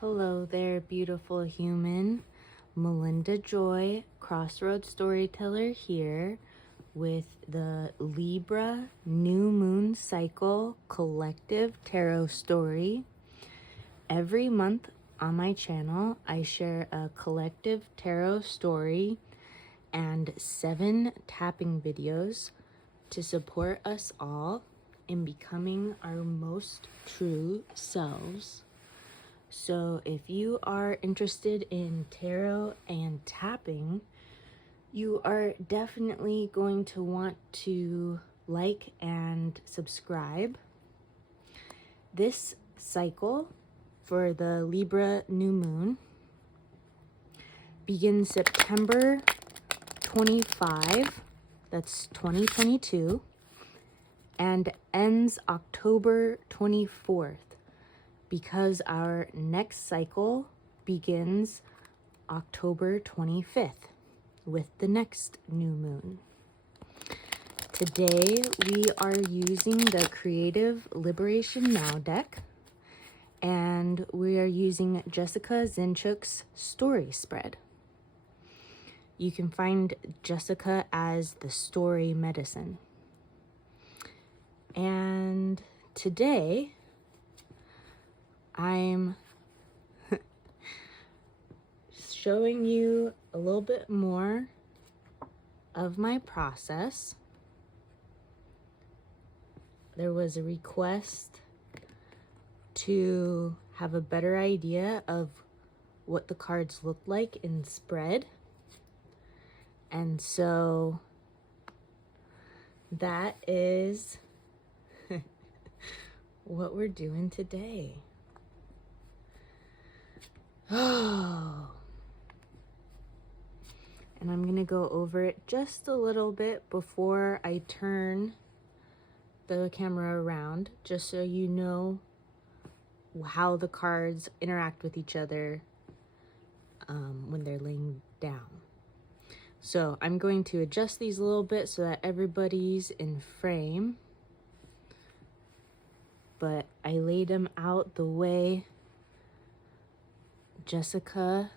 Hello there, beautiful human. Melinda Joy, Crossroads Storyteller here with the Libra New Moon Cycle Collective Tarot Story. Every month on my channel, I share a collective tarot story and 7 tapping videos to support us all in becoming our most true selves. So if you are interested in tarot and tapping, you are definitely going to want to like and subscribe. This cycle for the Libra new moon begins September 25, that's 2022, and ends October 24th. Because our next cycle begins October 25th with the next new moon. Today we are using the Creative Liberation Now deck, and we are using Jessica Zinchuk's story spread. You can find Jessica as the Story Medicine. And today I'm showing you a little bit more of my process. There was a request to have a better idea of what the cards look like in spread. And so that is what we're doing today. Oh, and I'm going to go over it just a little bit before I turn the camera around, just so you know how the cards interact with each other when they're laying down. So I'm going to adjust these a little bit so that everybody's in frame, but I laid them out the way Jessica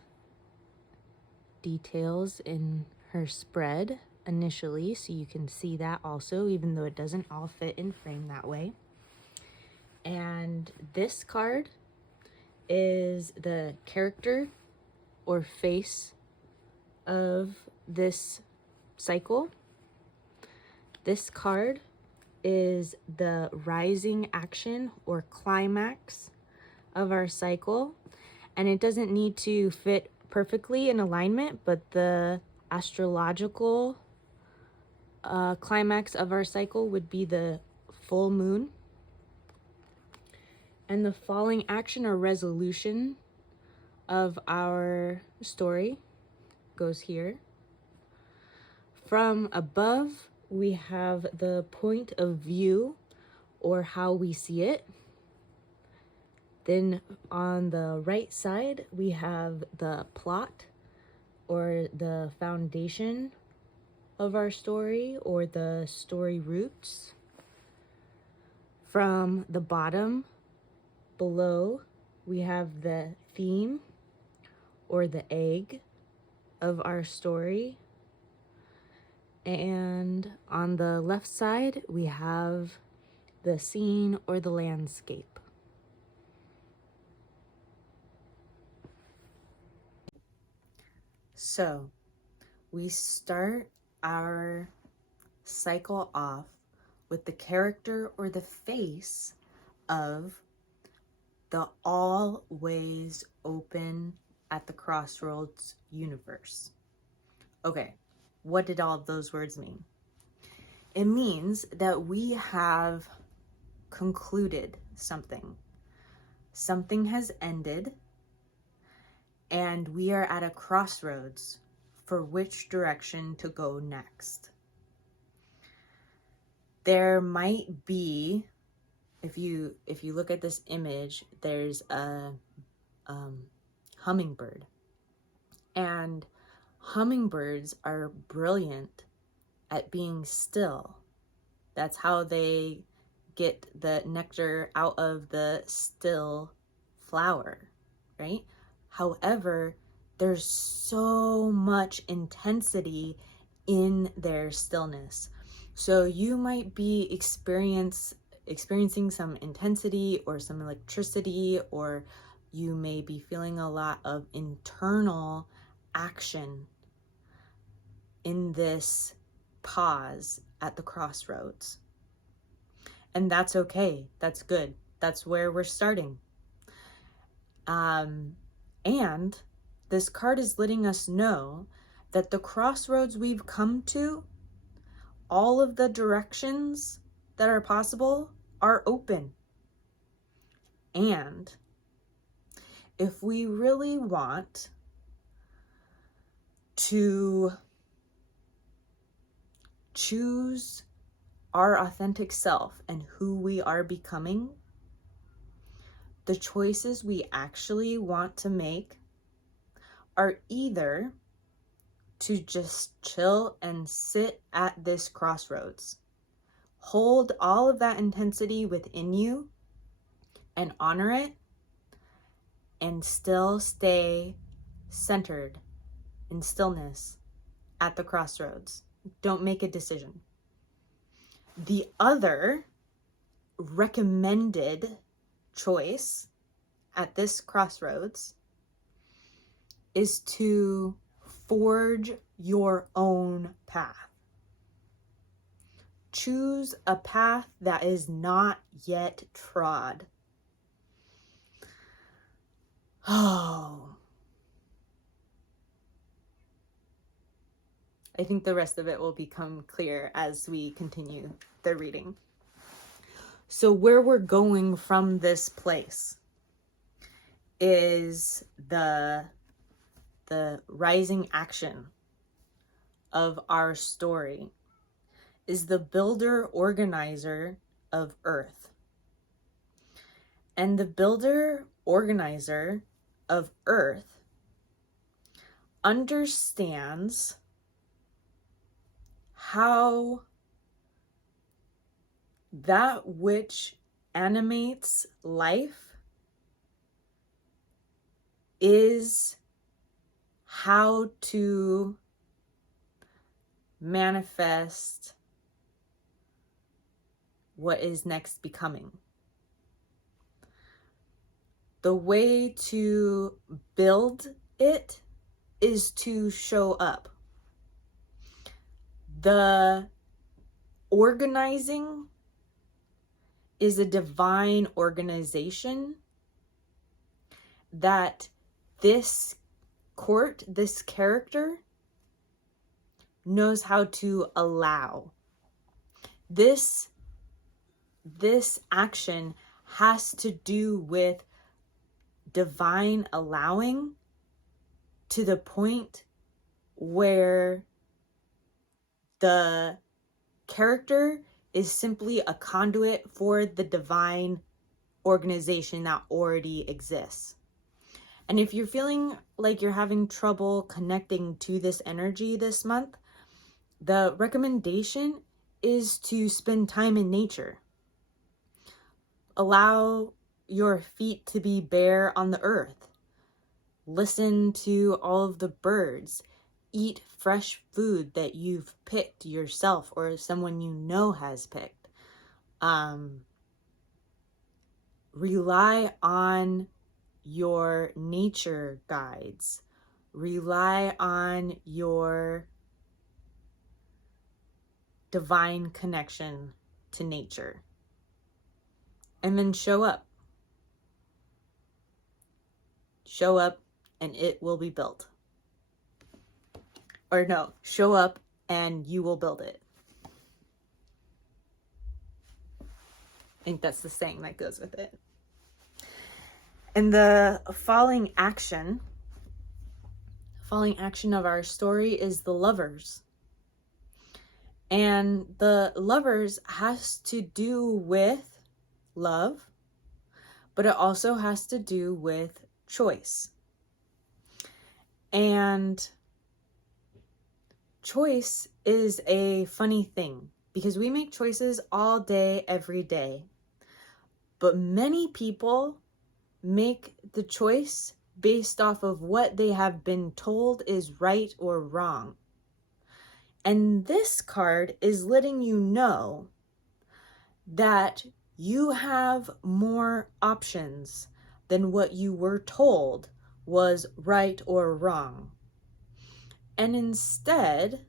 details in her spread initially, so you can see that also, even though it doesn't all fit in frame that way. And this card is the character or face of this cycle. This card is the rising action or climax of our cycle. And it doesn't need to fit perfectly in alignment, but the astrological climax of our cycle would be the full moon. And the falling action or resolution of our story goes here. From above, we have the point of view or how we see it. Then on the right side, we have the plot or the foundation of our story or the story roots. From the bottom below, we have the theme or the egg of our story. And on the left side, we have the scene or the landscape. So we start our cycle off with the character or the face of the always open at the crossroads universe. Okay, what did all of those words mean? It means that we have concluded something. Something has ended, and we are at a crossroads for which direction to go next. There might be, if you look at this image, there's a hummingbird. And hummingbirds are brilliant at being still. That's how they get the nectar out of the still flower. right? However, there's so much intensity in their stillness. So you might be experiencing some intensity or some electricity, or you may be feeling a lot of internal action in this pause at the crossroads. And that's okay. That's good. That's where we're starting. And this card is letting us know that the crossroads we've come to, all of the directions that are possible are open. And if we really want to choose our authentic self and who we are becoming, the choices we actually want to make are either to just chill and sit at this crossroads, hold all of that intensity within you and honor it, and still stay centered in stillness at the crossroads. Don't make a decision. The other recommended choice at this crossroads is to forge your own path. Choose a path that is not yet trod. Oh. I think the rest of it will become clear as we continue the reading. So where we're going from this place is the rising action of our story, is the builder organizer of Earth. And the builder organizer of Earth understands how that which animates life is how to manifest what is next becoming. The way to build it is to show up. The organizing is a divine organization that this character knows how to allow. This action has to do with divine allowing, to the point where the character is simply a conduit for the divine organization that already exists. And if you're feeling like you're having trouble connecting to this energy this month, the recommendation is to spend time in nature. Allow your feet to be bare on the earth. Listen to all of the birds. Eat fresh food that you've picked yourself or someone you know has picked. Rely on your nature guides. Rely on your divine connection to nature. And then show up. Show up and it will be built. Or no, show up and you will build it. I think that's the saying that goes with it. And the falling action of our story is the Lovers. And the Lovers has to do with love, but it also has to do with choice. And choice is a funny thing because we make choices all day, every day. But many people make the choice based off of what they have been told is right or wrong. And this card is letting you know that you have more options than what you were told was right or wrong. And instead,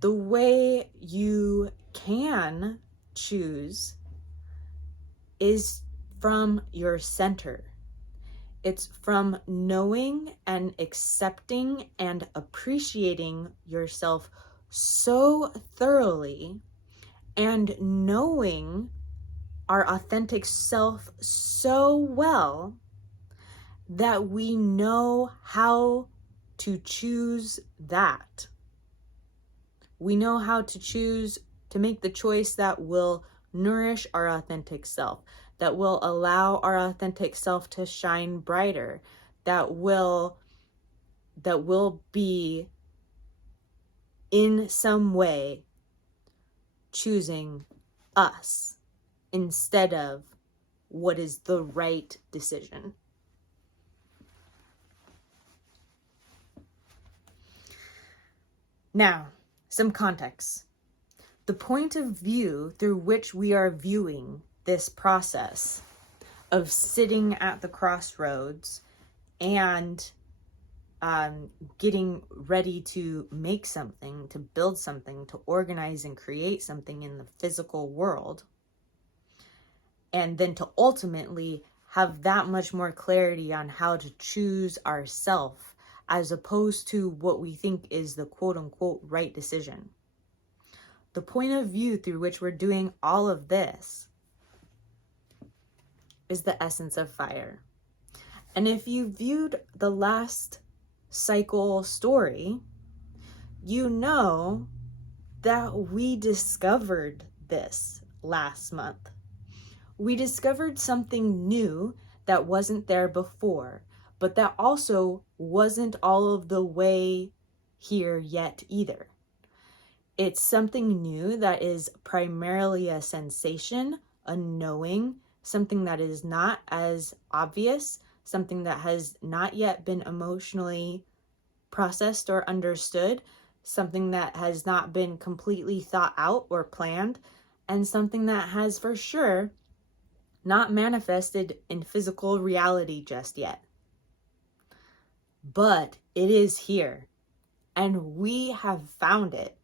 the way you can choose is from your center. It's from knowing and accepting and appreciating yourself so thoroughly and knowing our authentic self so well that we know how to choose that. We know how to choose to make the choice that will nourish our authentic self, that will allow our authentic self to shine brighter, that will be in some way choosing us instead of what is the right decision. Now, some context. The point of view through which we are viewing this process of sitting at the crossroads and getting ready to make something, to build something, to organize and create something in the physical world, and then to ultimately have that much more clarity on how to choose ourself as opposed to what we think is the quote-unquote right decision. The point of view through which we're doing all of this is the essence of fire. And if you viewed the last cycle story, you know that we discovered this last month. We discovered something new that wasn't there before, but that also wasn't all of the way here yet either. It's something new that is primarily a sensation, a knowing, something that is not as obvious, something that has not yet been emotionally processed or understood, something that has not been completely thought out or planned, and something that has for sure not manifested in physical reality just yet. But it is here, and we have found it.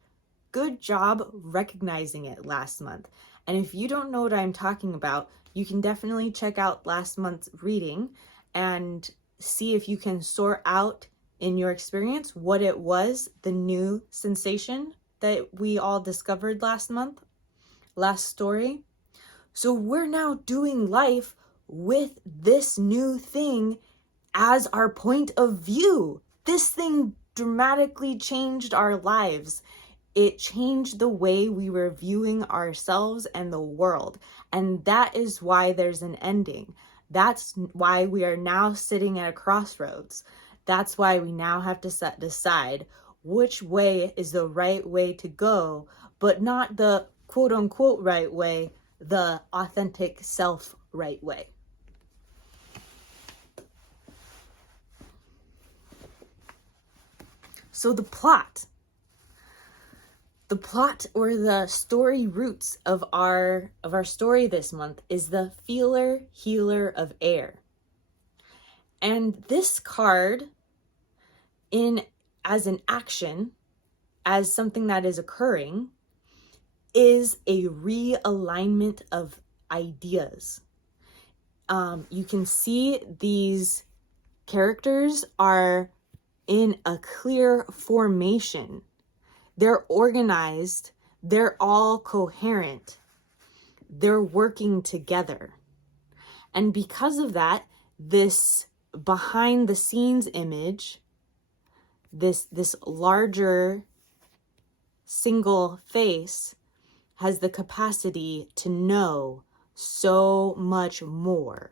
Good job recognizing it last month. And if you don't know what I'm talking about, you can definitely check out last month's reading and see if you can sort out in your experience what it was, the new sensation that we all discovered last month, last story. So we're now doing life with this new thing as our point of view. This thing dramatically changed our lives. It changed the way we were viewing ourselves and the world. And that is why there's an ending. That's why we are now sitting at a crossroads. That's why we now have to decide which way is the right way to go, but not the quote unquote right way, the authentic self right way. So the plot or the story roots of our story this month is the feeler healer of air. And this card, as an action, as something that is occurring, is a realignment of ideas. You can see these characters are in a clear formation. They're organized. They're all coherent. They're working together. And because of that, this behind the scenes image, this larger single face, has the capacity to know so much more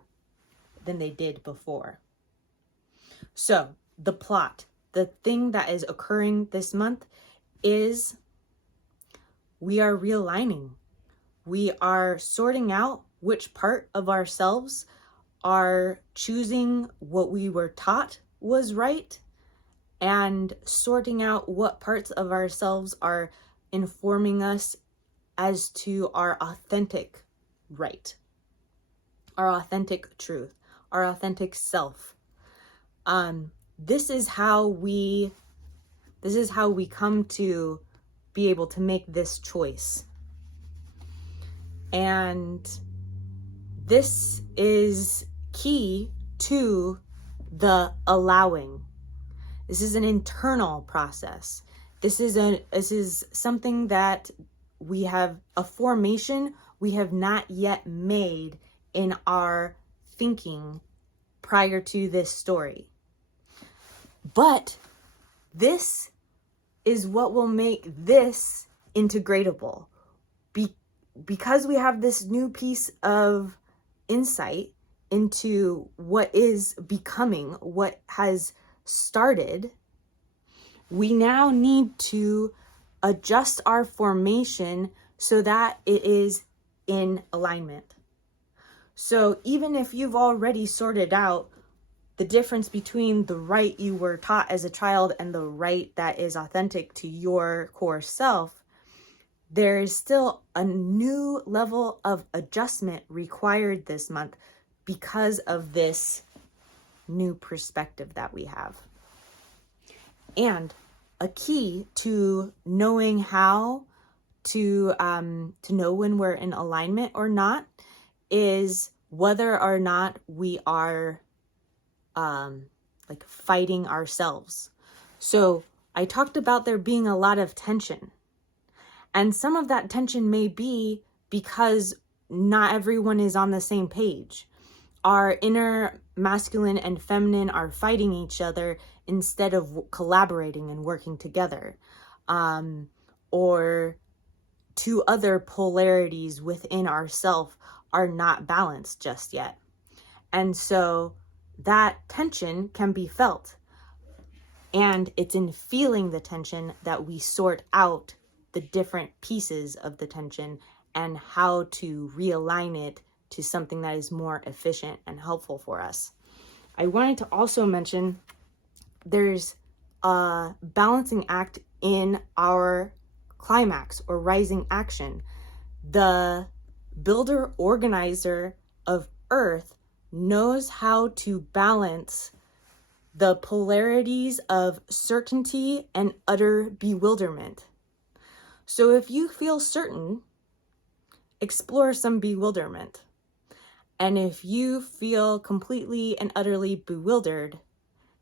than they did before. So the plot, the thing that is occurring this month is we are realigning. We are sorting out which part of ourselves are choosing what we were taught was right and sorting out what parts of ourselves are informing us as to our authentic right, our authentic truth, our authentic self. This is how we come to be able to make this choice. And this is key to the allowing. This is an internal process. This is something that we have a formation we have not yet made in our thinking prior to this story. But this is what will make this integratable. Because we have this new piece of insight into what is becoming, what has started, we now need to adjust our formation so that it is in alignment. So even if you've already sorted out the difference between the right you were taught as a child and the right that is authentic to your core self, there's still a new level of adjustment required this month because of this new perspective that we have. And a key to knowing how to know when we're in alignment or not is whether or not we are like fighting ourselves. So I talked about there being a lot of tension. And some of that tension may be because not everyone is on the same page. Our inner masculine and feminine are fighting each other instead of collaborating and working together. Or two other polarities within ourself are not balanced just yet. And so that tension can be felt. And it's in feeling the tension that we sort out the different pieces of the tension and how to realign it to something that is more efficient and helpful for us. I wanted to also mention there's a balancing act in our climax or rising action. The builder organizer of Earth knows how to balance the polarities of certainty and utter bewilderment. So if you feel certain, explore some bewilderment. And if you feel completely and utterly bewildered,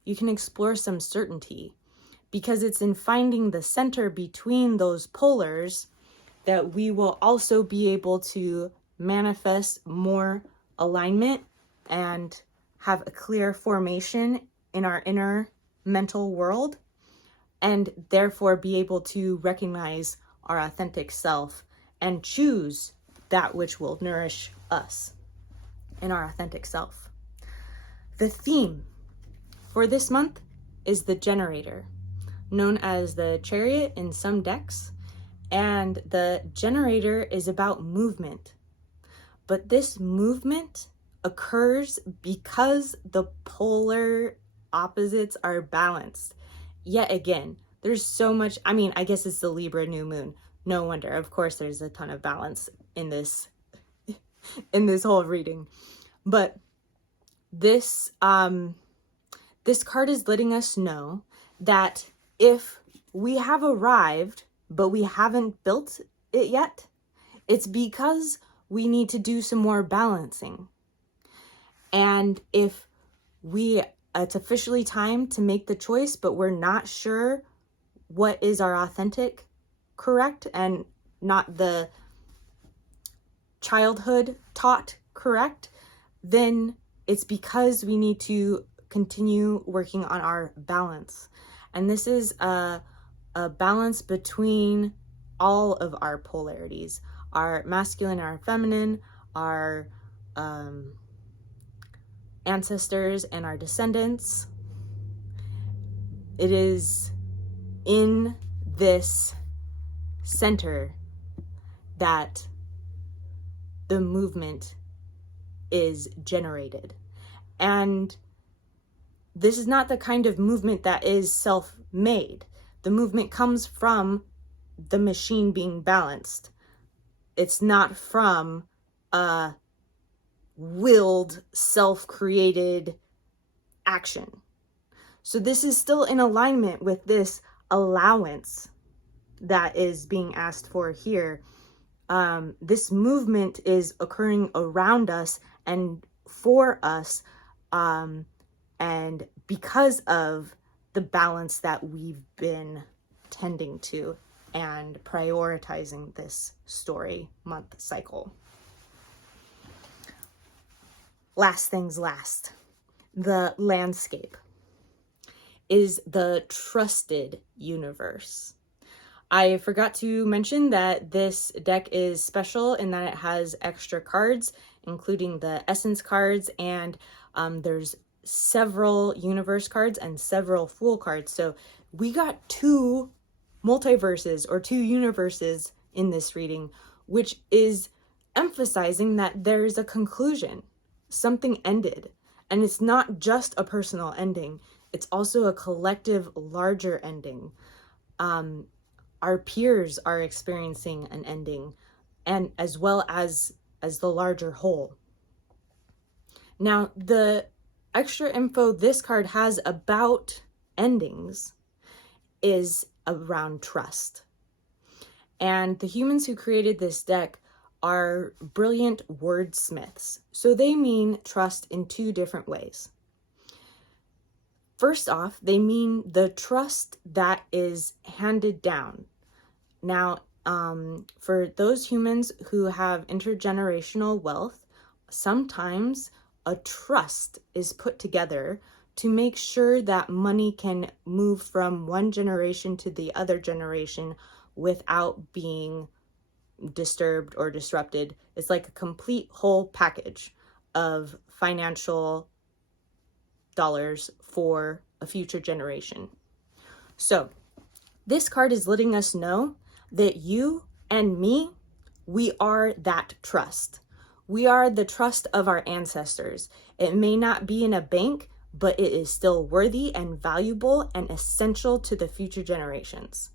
you can explore some certainty, because it's in finding the center between those polars that we will also be able to manifest more alignment and have a clear formation in our inner mental world, and therefore be able to recognize our authentic self and choose that which will nourish us in our authentic self. The theme for this month is the generator, known as the chariot in some decks, and the generator is about movement. But this movement occurs because the polar opposites are balanced. Yet again, there's so much, I guess it's the Libra new moon. No wonder. Of course, there's a ton of balance in this whole reading. But this card is letting us know that if we have arrived, but we haven't built it yet, it's because we need to do some more balancing. And if it's officially time to make the choice, but we're not sure what is our authentic correct and not the childhood taught correct, then it's because we need to continue working on our balance. And this is a balance between all of our polarities, our masculine and our feminine, our ancestors and our descendants. It is in this center that the movement is generated. And this is not the kind of movement that is self-made. The movement comes from the machine being balanced. It's not from a willed, self-created action. So this is still in alignment with this allowance that is being asked for here. This movement is occurring around us and for us, and because of the balance that we've been tending to and prioritizing this story month cycle. Last things last, the landscape is the trusted universe. I forgot to mention that this deck is special in that it has extra cards, including the essence cards, and there's several universe cards and several fool cards. So we got 2 multiverses or 2 universes in this reading, which is emphasizing that there's a conclusion. Something ended, and it's not just a personal ending. It's also a collective, larger ending. Our peers are experiencing an ending, and as well as the larger whole. Now, the extra info this card has about endings is around trust. And the humans who created this deck are brilliant wordsmiths. So they mean trust in 2 different ways. First off, they mean the trust that is handed down. Now, for those humans who have intergenerational wealth, sometimes a trust is put together to make sure that money can move from one generation to the other generation without being disturbed or disrupted. It's like a complete whole package of financial dollars for a future generation. So this card is letting us know that you and me, we are that trust. We are the trust of our ancestors. It may not be in a bank, but it is still worthy and valuable and essential to the future generations.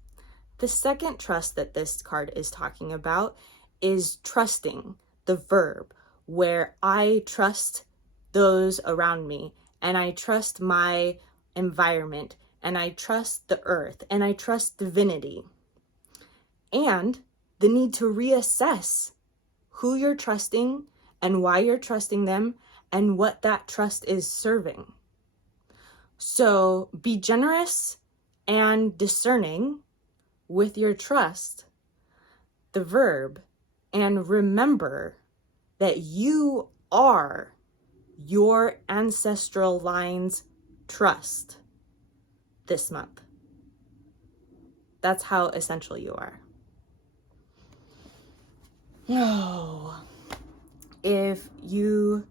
The second trust that this card is talking about is trusting, the verb, where I trust those around me, and I trust my environment, and I trust the earth, and I trust divinity. And the need to reassess who you're trusting and why you're trusting them and what that trust is serving. So be generous and discerning with your trust, the verb, and remember that you are your ancestral line's trust this month. That's how essential you are. Oh, if you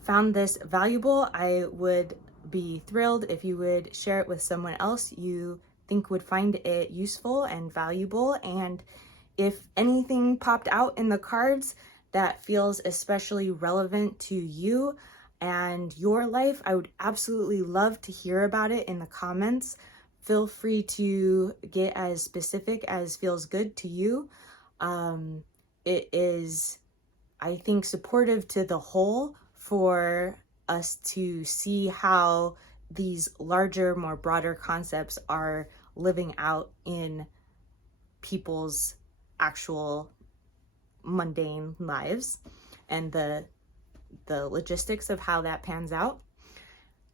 found this valuable, I would be thrilled if you would share it with someone else you think would find it useful and valuable. And if anything popped out in the cards that feels especially relevant to you and your life, I would absolutely love to hear about it in the comments. Feel free to get as specific as feels good to you. It is, I think, supportive to the whole for us to see how these larger, more broader concepts are living out in people's actual mundane lives and the logistics of how that pans out.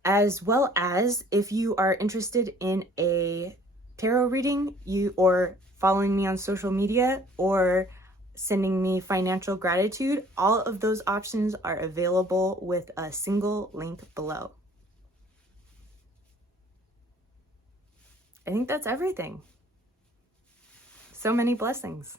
As well as if you are interested in a tarot reading, or following me on social media, or sending me financial gratitude, all of those options are available with a single link below. I think that's everything. So many blessings.